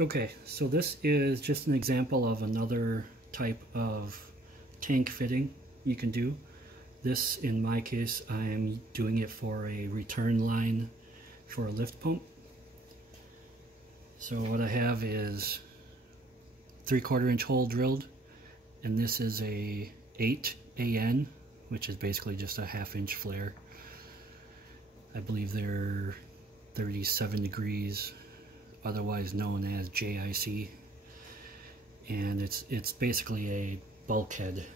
Okay, so this is just an example of another type of tank fitting you can do. This, in my case, I'm doing it for a return line for a lift pump. So what I have is 3/4 inch hole drilled, and this is a 8 AN, which is basically just a 1/2 inch flare. I believe they're 37 degrees, otherwise known as JIC, and it's basically a bulkhead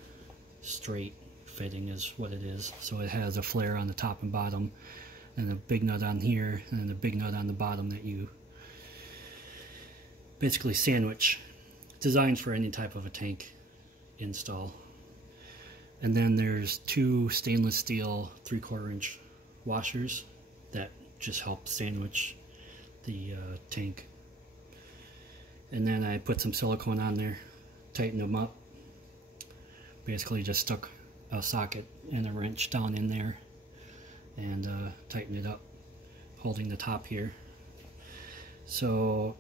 straight fitting is what it is. So it has a flare on the top and bottom, and a big nut on here, and then a big nut on the bottom that you basically sandwich. Designed for any type of a tank install. And then there's 2 stainless steel 3/4 inch washers that just help sandwich the tank. And then I put some silicone on there, tightened them up. Basically just stuck a socket and a wrench down in there and tightened it up, holding the top here. So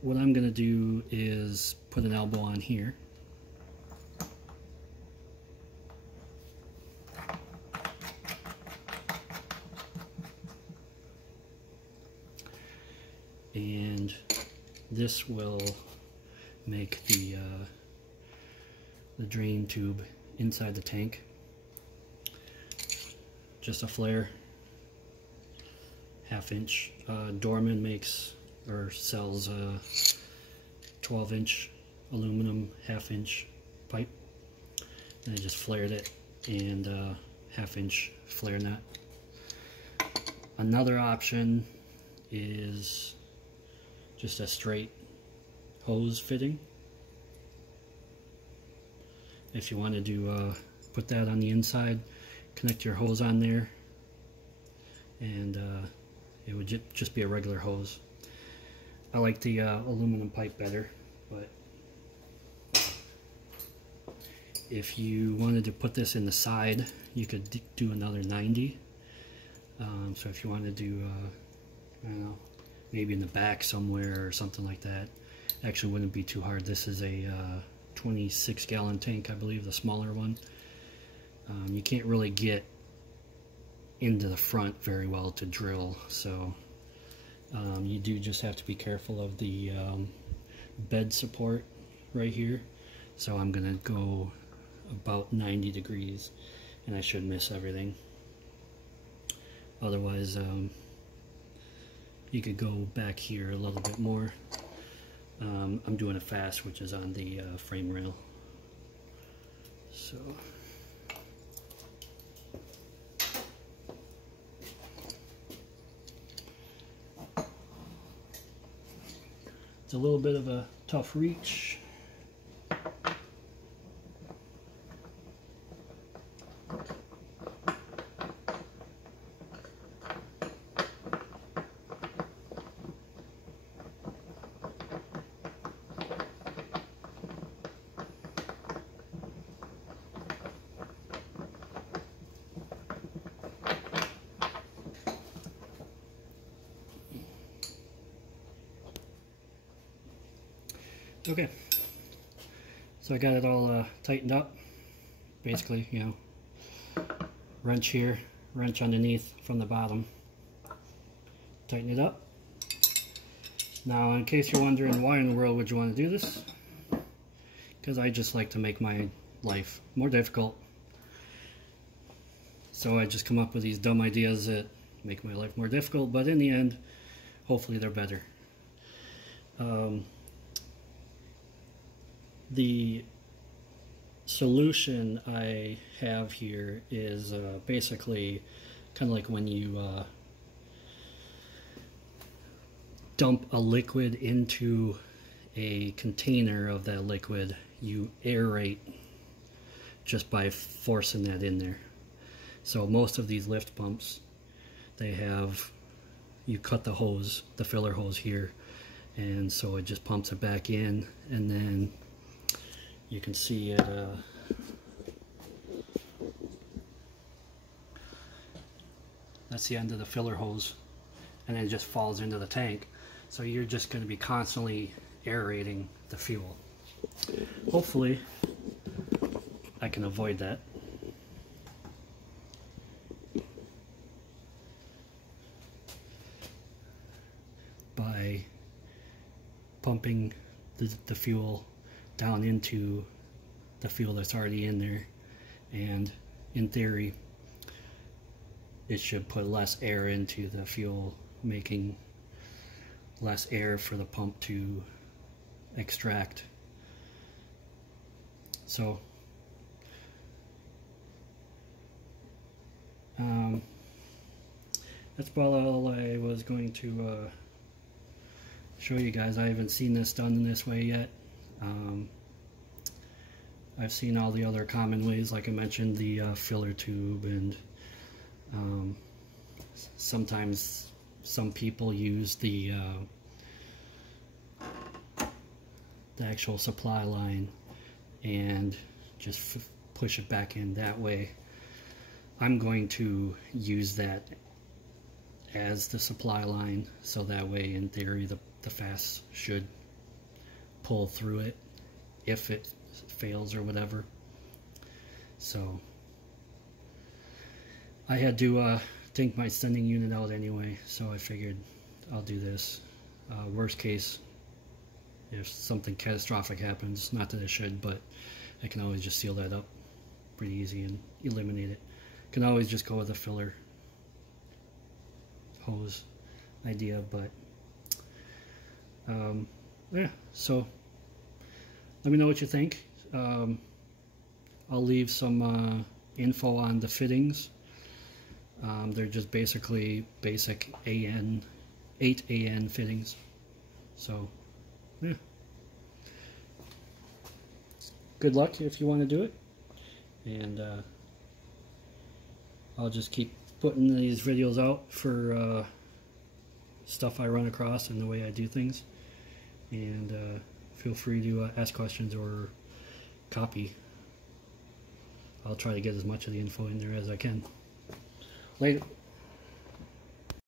what I'm going to do is put an elbow on here. And this will make the drain tube inside the tank. Just a flare, 1/2 inch. Dorman makes or sells a 12 inch aluminum 1/2 inch pipe, and I just flared it, and 1/2 inch flare nut. Another option is just a straight hose fitting. If you wanted to put that on the inside, connect your hose on there, and it would just be a regular hose. I like the aluminum pipe better, but if you wanted to put this in the side, you could do another 90. So if you want to do, I don't know, maybe in the back somewhere or something like that, actually wouldn't be too hard. This is a 26 gallon tank, I believe, the smaller one. You can't really get into the front very well to drill, so you do just have to be careful of the bed support right here. So I'm gonna go about 90 degrees, and I should miss everything. Otherwise, you could go back here a little bit more. I'm doing a FASS, which is on the frame rail. So it's a little bit of a tough reach. Okay, so I got it all tightened up. Basically, you know, wrench here, wrench underneath from the bottom. Tighten it up. Now, in case you're wondering why in the world would you want to do this, because I just like to make my life more difficult. So I just come up with these dumb ideas that make my life more difficult, but in the end, hopefully they're better. The solution I have here is basically kind of like when you dump a liquid into a container of that liquid, you aerate just by forcing that in there. So most of these lift pumps, they have, you cut the hose, the filler hose here, and so it just pumps it back in, and then you can see it that's the end of the filler hose, and then it just falls into the tank. So you're just going to be constantly aerating the fuel. Hopefully I can avoid that. By pumping the fuel down into the fuel that's already in there, and in theory it should put less air into the fuel, making less air for the pump to extract. So that's about all I was going to show you guys. I haven't seen this done in this way yet. I've seen all the other common ways, like I mentioned, the filler tube, and sometimes some people use the actual supply line and just push it back in that way. I'm going to use that as the supply line, so that way in theory the FASS should pull through it if it fails or whatever. So I had to take my sending unit out anyway, so I figured I'll do this. Worst case, if something catastrophic happens, not that it should, but I can always just seal that up pretty easy and eliminate it. Can always just go with a filler hose idea, but yeah, so let me know what you think. I'll leave some info on the fittings. They're just basically basic 8 AN fittings. So yeah, good luck if you want to do it, and I'll just keep putting these videos out for stuff I run across and the way I do things, and feel free to ask questions or copy. I'll try to get as much of the info in there as I can. Later.